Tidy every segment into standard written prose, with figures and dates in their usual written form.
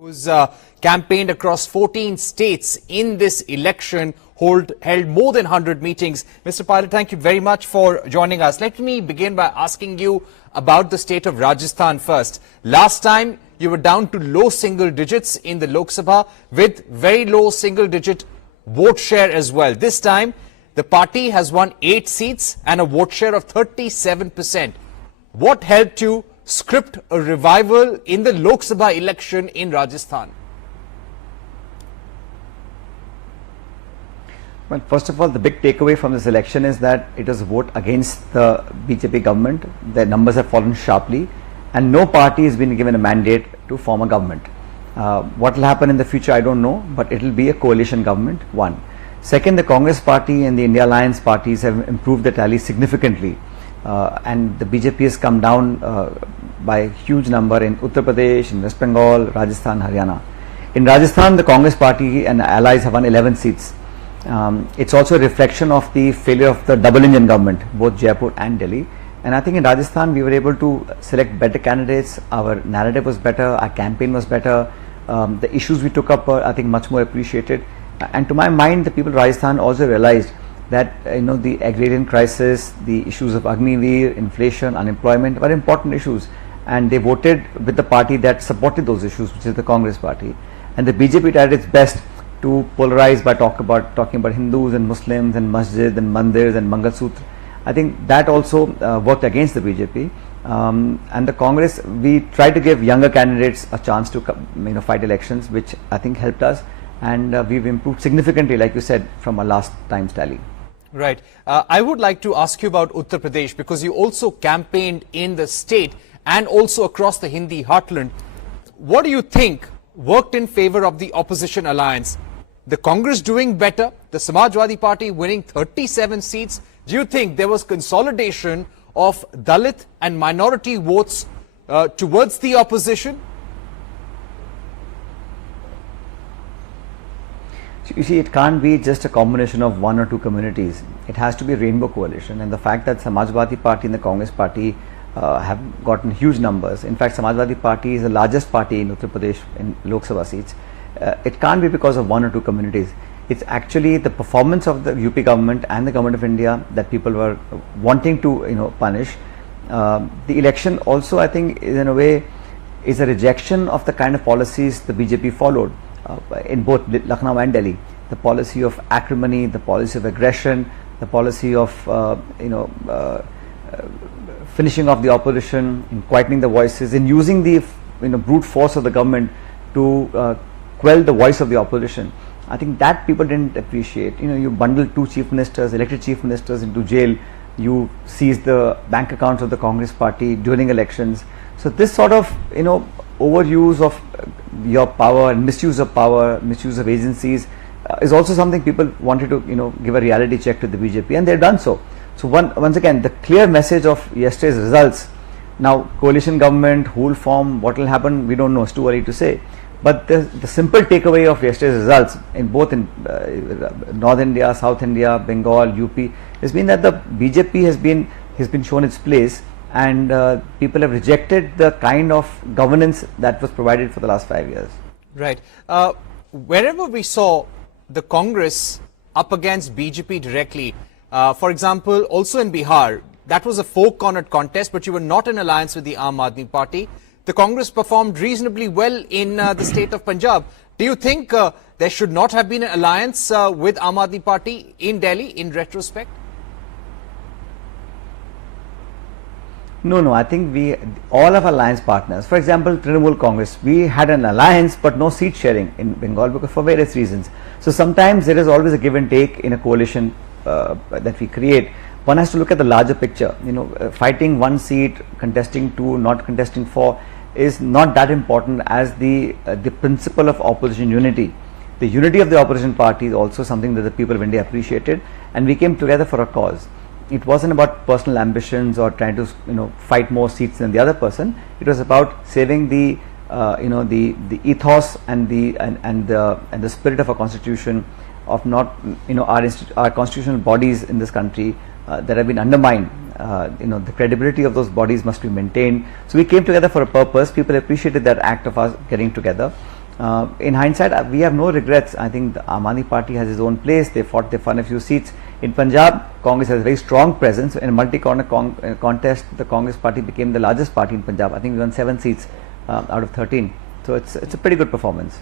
who's campaigned across 14 states in this election, held more than 100 meetings. Mr. Pilot, thank you very much for joining us. Let me begin by asking you about the state of Rajasthan first. Last time, you were down to low single digits in the Lok Sabha with very low single digit vote share as well. This time, the party has won 8 seats and a vote share of 37%. What helped you script a revival in the Lok Sabha election in Rajasthan? Well, first of all, the big takeaway from this election is that it was a vote against the BJP government. Their numbers have fallen sharply and no party has been given a mandate to form a government. What will happen in the future, I don't know, but it will be a coalition government, one. Second, the Congress party and the India Alliance parties have improved the tally significantly. And the BJP has come down by a huge number in Uttar Pradesh, in West Bengal, Rajasthan, Haryana. In Rajasthan, the Congress party and allies have won 11 seats. It's also a reflection of the failure of the double engine government, both Jaipur and Delhi. And I think in Rajasthan, we were able to select better candidates. Our narrative was better, our campaign was better. The issues we took up were, I think, much more appreciated. And to my mind, the people of Rajasthan also realized that the agrarian crisis, the issues of Agniveer, inflation, unemployment were important issues, and they voted with the party that supported those issues, which is the Congress party. And the BJP tried its best to polarize by talking about Hindus and Muslims and masjid and mandirs and Mangal Sutra. I think that also worked against the BJP. And the Congress, we tried to give younger candidates a chance to fight elections, which I think helped us, and we've improved significantly, like you said, from our last time's tally. Right. I would like to ask you about Uttar Pradesh, because you also campaigned in the state and also across the Hindi heartland. What do you think worked in favor of the opposition alliance? The Congress doing better, the Samajwadi Party winning 37 seats. Do you think there was consolidation of Dalit and minority votes towards the opposition? You see, it can't be just a combination of one or two communities. It has to be a rainbow coalition, and the fact that Samajwadi Party and the Congress Party have gotten huge numbers. In fact, Samajwadi Party is the largest party in Uttar Pradesh in Lok Sabha seats. It can't be because of one or two communities. It's actually the performance of the UP government and the government of India that people were wanting to punish. The election also, I think, is in a way is a rejection of the kind of policies the BJP followed. In both Lucknow and Delhi, the policy of acrimony, the policy of aggression, the policy of finishing off the opposition, in quietening the voices, in using the brute force of the government to quell the voice of the opposition. I think that people didn't appreciate. You bundle 2 chief ministers, elected chief ministers, into jail. You seize the bank accounts of the Congress party during elections. So this sort of overuse of your power and misuse of power, misuse of agencies is also something people wanted to give a reality check to the BJP, and they've done so. So once again, the clear message of yesterday's results. Now, coalition government, who will form, what will happen, we don't know. It's too early to say. But the simple takeaway of yesterday's results in both in North India, South India, Bengal, UP has been that the BJP has been shown its place, and people have rejected the kind of governance that was provided for the last 5 years. Right. Wherever we saw the Congress up against BJP directly, for example, also in Bihar, that was a four-cornered contest, but you were not in alliance with the Aam Aadmi Party. The Congress performed reasonably well in the state of Punjab. Do you think there should not have been an alliance with Aam Aadmi Party in Delhi in retrospect? No, I think all of our alliance partners, for example, Trinamool Congress, we had an alliance but no seat sharing in Bengal because for various reasons. So sometimes there is always a give and take in a coalition that we create. One has to look at the larger picture. Fighting 1 seat, contesting 2, not contesting 4 is not that important as the principle of opposition unity. The unity of the opposition party is also something that the people of India appreciated, and we came together for a cause. It wasn't about personal ambitions or trying to fight more seats than the other person. It was about saving the ethos and the spirit of our constitution, of not our constitutional bodies in this country that have been undermined. The credibility of those bodies must be maintained. So we came together for a purpose. People appreciated that act of us getting together. In hindsight, we have no regrets. I think the Aam Aadmi Party has its own place. They won a few seats. In Punjab, Congress has a very strong presence. In a multi-corner contest, the Congress Party became the largest party in Punjab. I think we won 7 seats out of 13. So it's a pretty good performance.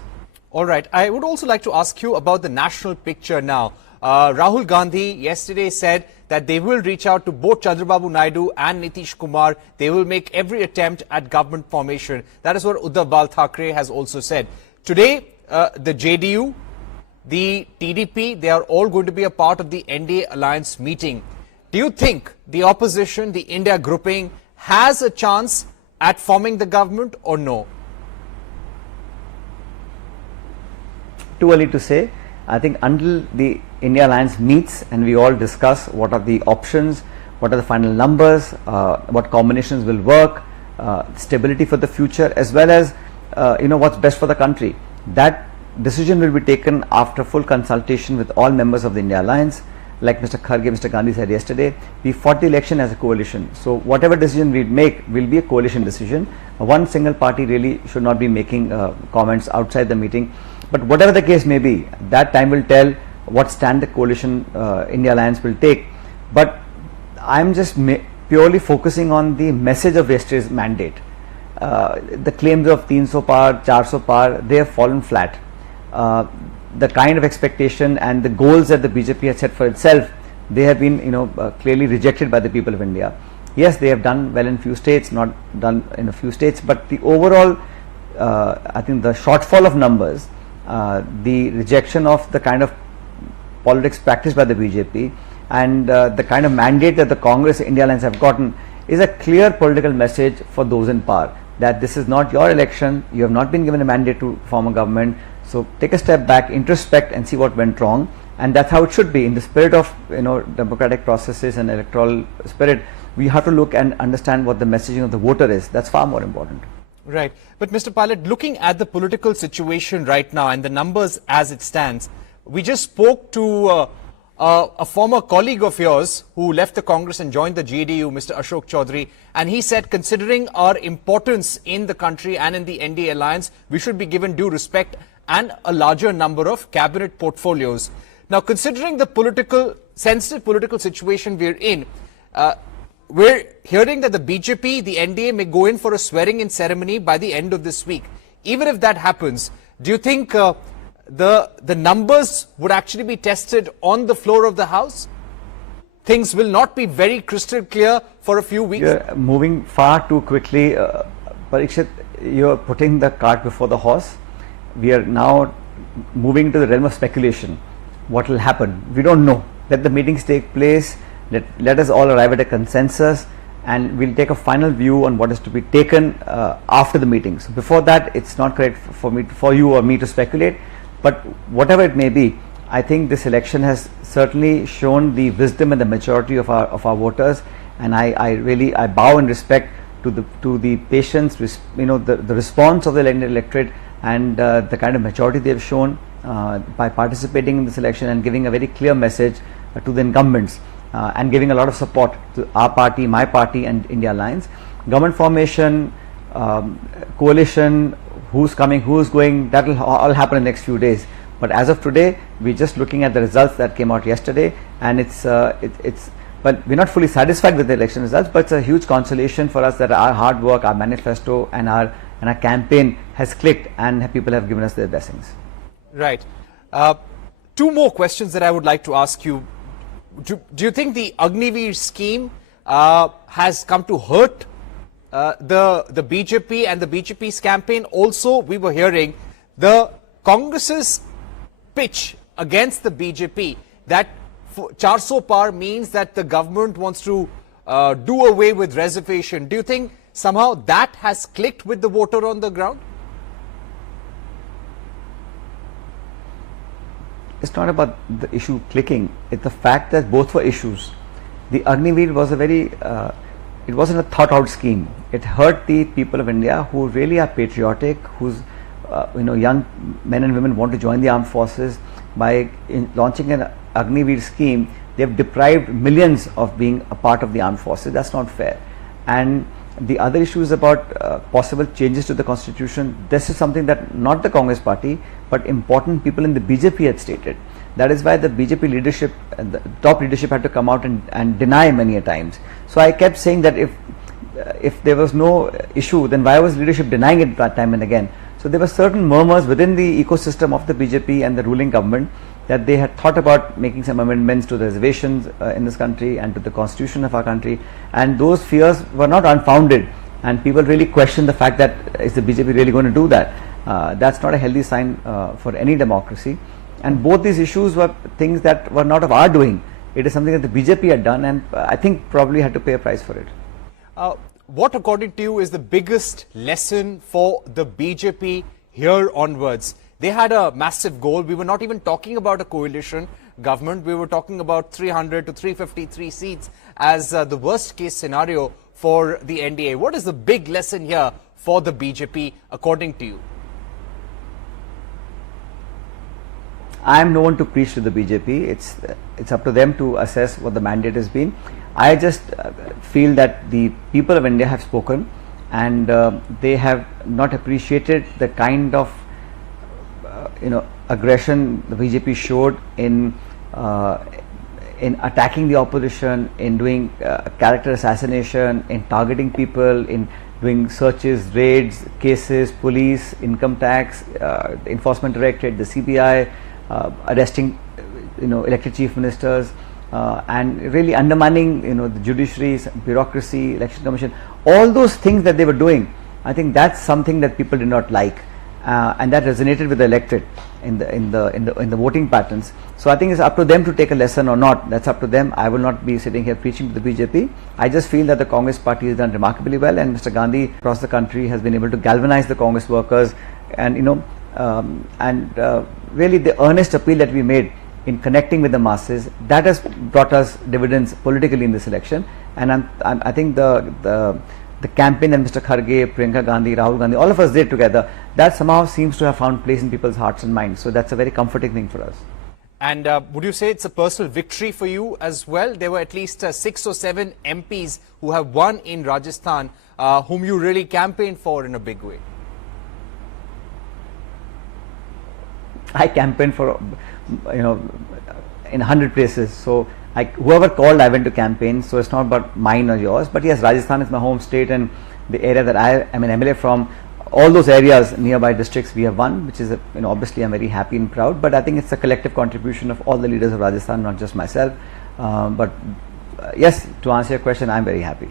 All right. I would also like to ask you about the national picture now. Rahul Gandhi yesterday said that they will reach out to both Chandrababu Naidu and Nitish Kumar. They will make every attempt at government formation. That is what Uddhav Bal Thackeray has also said. Today, the JDU, the TDP, they are all going to be a part of the NDA alliance meeting. Do you think the opposition, the India grouping, has a chance at forming the government or no? Too early to say. I think until the India alliance meets and we all discuss what are the options, what are the final numbers, what combinations will work, stability for the future, as well as what's best for the country. That decision will be taken after full consultation with all members of the India alliance. Like Mr. Kharge, Mr. Gandhi said yesterday, we fought the election as a coalition. So whatever decision we make will be a coalition decision. One single party really should not be making comments outside the meeting. But whatever the case may be, that time will tell what stand the coalition India alliance will take. But I'm just purely focusing on the message of yesterday's mandate. The claims of 300 par, 400 par, they have fallen flat. The kind of expectation and the goals that the BJP has set for itself, they have been clearly rejected by the people of India. Yes, they have done well in few states, not done in a few states, but the overall, I think the shortfall of numbers, the rejection of the kind of politics practiced by the BJP and the kind of mandate that the Congress India alliance have gotten is a clear political message for those in power that this is not your election, you have not been given a mandate to form a government. So take a step back, introspect and see what went wrong, and that's how it should be in the spirit of democratic processes and electoral spirit. We have to look and understand what the messaging of the voter is. That's far more important. Right. But Mr. Pilot, looking at the political situation right now and the numbers as it stands, we just spoke to a former colleague of yours who left the Congress and joined the JDU, Mr. Ashok Chaudhary, and he said considering our importance in the country and in the NDA alliance, we should be given due respect and a larger number of cabinet portfolios. Now, considering the sensitive political situation we're in, we're hearing that the BJP, the NDA may go in for a swearing-in ceremony by the end of this week. Even if that happens, do you think the numbers would actually be tested on the floor of the House? Things will not be very crystal clear for a few weeks? You're moving far too quickly. Parikshit, you're putting the cart before the horse. We are now moving to the realm of speculation. What will happen? We don't know. Let the meetings take place. Let us all arrive at a consensus and we'll take a final view on what is to be taken after the meetings. Before that, it's not correct for you or me to speculate. But whatever it may be, I think this election has certainly shown the wisdom and the maturity of our voters, and I bow in respect to the patience, the response of the electorate and the kind of maturity they have shown by participating in this election and giving a very clear message to the incumbents and giving a lot of support to our party, my party and India Alliance. Government formation, coalition, who's coming, who's going, that will all happen in the next few days. But as of today, we're just looking at the results that came out yesterday, and but we're not fully satisfied with the election results, but it's a huge consolation for us that our hard work, our manifesto and our campaign has clicked and people have given us their blessings. Right. Two more questions that I would like to ask you. Do you think the Agniveer scheme has come to hurt the BJP and the BJP's campaign? Also, we were hearing the Congress's pitch against the BJP that 400 par means that the government wants to do away with reservation. Do you think somehow that has clicked with the voter on the ground? It's not about the issue clicking, it's the fact that both were issues. The Agniveer was it wasn't a thought out scheme. It hurt the people of India who really are patriotic, whose young men and women want to join the armed forces. By launching an Agniveer scheme, they have deprived millions of being a part of the armed forces. That's not fair. And The other issue is about possible changes to the constitution. This is something that not the Congress party, but important people in the BJP had stated. That is why the BJP leadership, the top leadership, had to come out and deny many a times. So I kept saying that if there was no issue, then why was leadership denying it that time and again? So there were certain murmurs within the ecosystem of the BJP and the ruling government that they had thought about making some amendments to the reservations in this country and to the constitution of our country, and those fears were not unfounded, and people really questioned the fact that is the BJP really going to do that? That's not a healthy sign for any democracy. And both these issues were things that were not of our doing. It is something that the BJP had done, and I think probably had to pay a price for it. What, according to you, is the biggest lesson for the BJP here onwards? They had a massive goal. We were not even talking about a coalition government. We were talking about 300 to 353 seats as the worst case scenario for the NDA. What is the big lesson here for the BJP, according to you? I am no one to preach to the BJP. It's up to them to assess what the mandate has been. I just feel that the people of India have spoken, and they have not appreciated the kind of aggression the BJP showed in attacking the opposition, in doing character assassination, in targeting people, in doing searches, raids, cases, police, income tax, enforcement directorate, the CBI, arresting elected chief ministers, and really undermining the judiciary, bureaucracy, election commission, all those things that they were doing. I think that's something that people did not like, and that resonated with the electorate in the voting patterns. So I think it's up to them to take a lesson or not. That's up to them. I will not be sitting here preaching to the BJP. I just feel that the Congress party has done remarkably well, and Mr. Gandhi across the country has been able to galvanize the Congress workers, and really the earnest appeal that we made in connecting with the masses, that has brought us dividends politically in this election. And I think the campaign that Mr. Kharge, Priyanka Gandhi, Rahul Gandhi, all of us did together, that somehow seems to have found place in people's hearts and minds. So that's a very comforting thing for us. And would you say it's a personal victory for you as well? There were at least 6 or 7 MPs who have won in Rajasthan, whom you really campaigned for in a big way. I campaigned for, in 100 places. So whoever called, I went to campaign. So it's not about mine or yours. But yes, Rajasthan is my home state, and the area that I am an MLA from, all those areas, nearby districts, we have won, which is, obviously I'm very happy and proud. But I think it's a collective contribution of all the leaders of Rajasthan, not just myself. But yes, to answer your question, I'm very happy.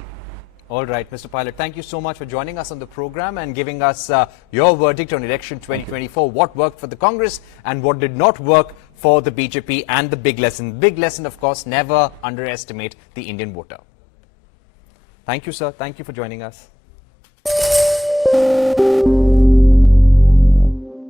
All right, Mr. Pilot, thank you so much for joining us on the program and giving us your verdict on election 2024. What worked for the Congress and what did not work for the BJP, and the big lesson. Big lesson, of course, never underestimate the Indian voter. Thank you, sir. Thank you for joining us.